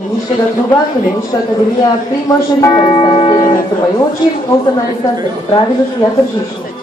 Kliničnega kluba, Klinička akademija Primož Rihter sta naslednji nastopajoči, 18. se popravi Lucija Tržišnik.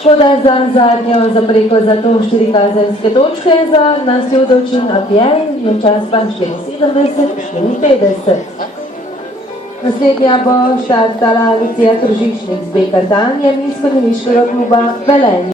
Škoda za zadnjo zapreko za to 4 kazenske točke za nas Judovčin Abjej, je čas pa 74-54. Naslednja bo štartala Lucija Tržišnik z B Katanjem iz Kliničnega kluba Velenje.